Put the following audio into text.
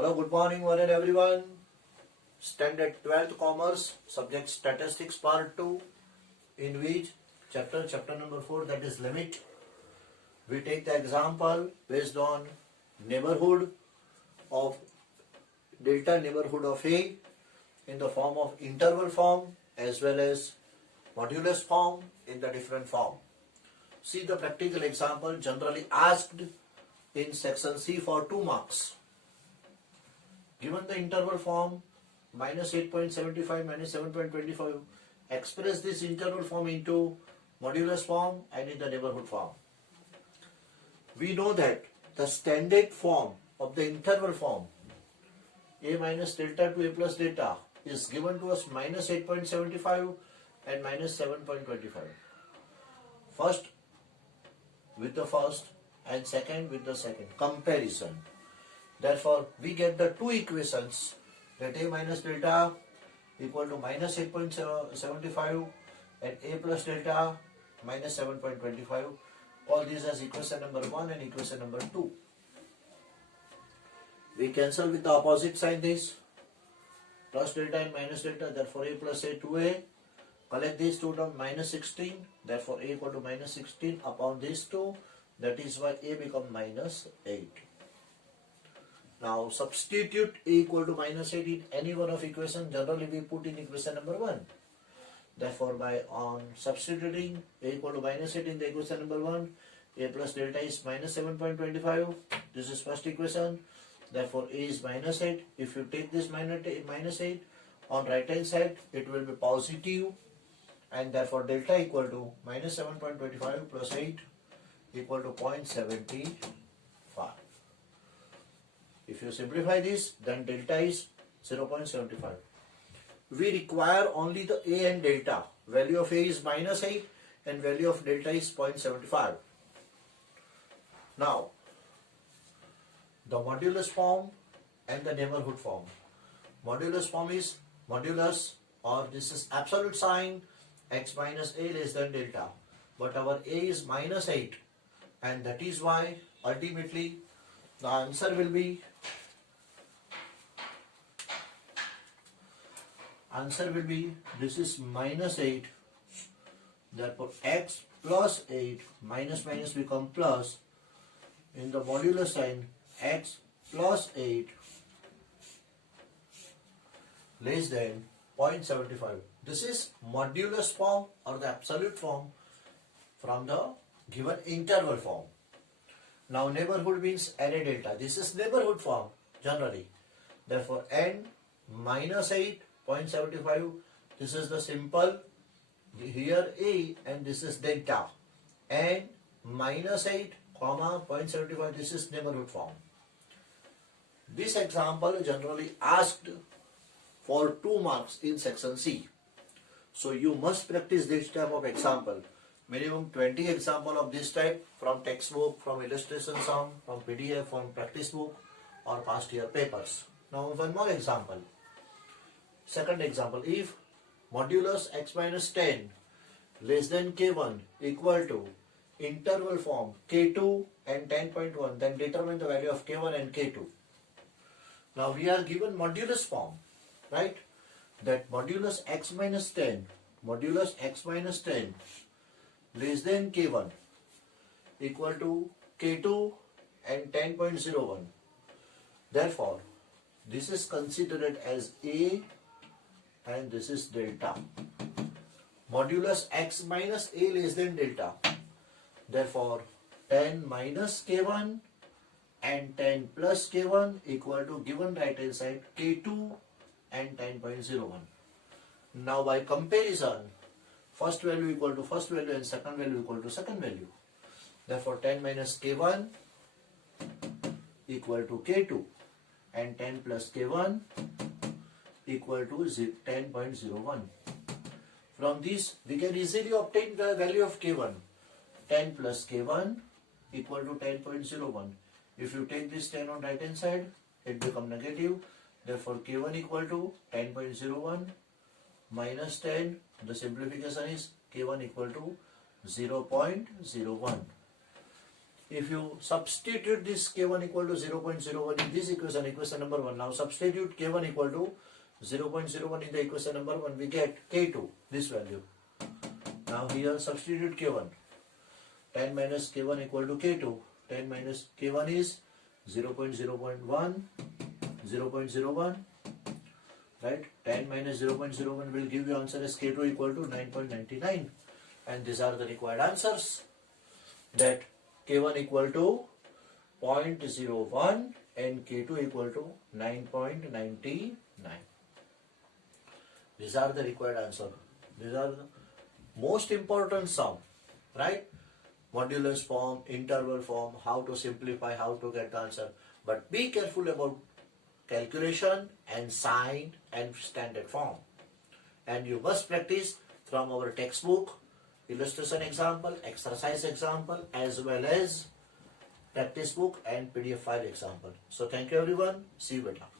Hello, good morning one and everyone. Standard 12th Commerce, subject Statistics Part 2, in which chapter number 4, that is limit. We take the example based on neighborhood of delta neighborhood of A in the form of interval form as well as modulus form in the different form. See the practical example generally asked in section C for 2 marks. Given the interval form minus 8.75 minus 7.25, express this interval form into modulus form and in the neighborhood form. We know that the standard form of the interval form a minus delta to a plus delta is given to us minus 8.75 and minus 7.25. First with the first and second with the second. Comparison. Therefore, we get the two equations that a minus delta equal to minus 8.75 and a plus delta minus 7.25. All these as equation number 1 and equation number 2. We cancel with the opposite sign this. Plus delta and minus delta, therefore a plus a 2a. Collect these two terms minus 16, therefore a equal to minus 16 upon these two. That is why a become minus 8. Now substitute a equal to minus 8 in any one of equation. Generally we put in equation number 1. Therefore by on substituting a equal to minus 8 in the equation number 1, a plus delta is minus 7.25. This is first equation. Therefore a is minus 8. If you take this minus 8 on right hand side, it will be positive, and therefore delta equal to minus 7.25 plus 8 equal to 0.75. If you simplify this, then delta is 0.75. We require only the a and delta. Value of a is minus 8 and value of delta is 0.75. Now, the modulus form and the neighborhood form. Modulus form is modulus, or this is absolute sign, x minus a less than delta. But our a is minus 8, and that is why ultimately the answer will be this is minus 8. Therefore x plus 8 minus minus become plus. In the modulus sign, x plus 8 less than 0.75. This is modulus form or the absolute form from the given interval form. Now neighborhood means array delta. This is neighborhood form generally. Therefore n minus 8.75. This is the simple. Here a and this is delta. N minus 8 comma 0.75. This is neighborhood form. This example generally asked for 2 marks in section C. So you must practice this type of example. Minimum 20 example of this type from textbook, from illustration sum, from PDF, from practice book or past year papers. Now one more example. Second example, if modulus x minus 10 less than k1 equal to interval form k2 and 10.1, then determine the value of k1 and k2. Now we are given modulus form, right? That modulus x minus 10 less than k1 equal to k2 and 10.01. Therefore, this is considered as a and this is delta. Modulus x minus a less than delta. Therefore, 10 minus k1 and 10 plus k1 equal to given right hand side k2 and 10.01. Now by comparison, first value equal to first value and second value equal to second value. Therefore 10 minus k1 equal to k2 and 10 plus k1 equal to 10.01. From this we can easily obtain the value of k1. 10 plus k1 equal to 10.01. If you take this 10 on right hand side, it becomes negative. Therefore k1 equal to 10.01 minus 10. The simplification is k1 equal to 0.01. if you substitute this k1 equal to 0.01 in this equation number 1, now substitute k1 equal to 0.01 in the equation number 1, we get k2, this value. Now here substitute k1, 10 minus k1 equal to k2, 10 minus k1 is 0.01, 0.01, right? 10 minus 0.01 will give you answer as k2 equal to 9.99, and these are the required answers, that k1 equal to 0.01 and k2 equal to 9.99. These are the required answer. These are the most important sum, right? Modulus form, interval form, how to simplify, how to get the answer. But be careful about calculation and sign and standard form. And you must practice from our textbook, illustration example, exercise example, as well as practice book and PDF file example. So thank you everyone. See you later.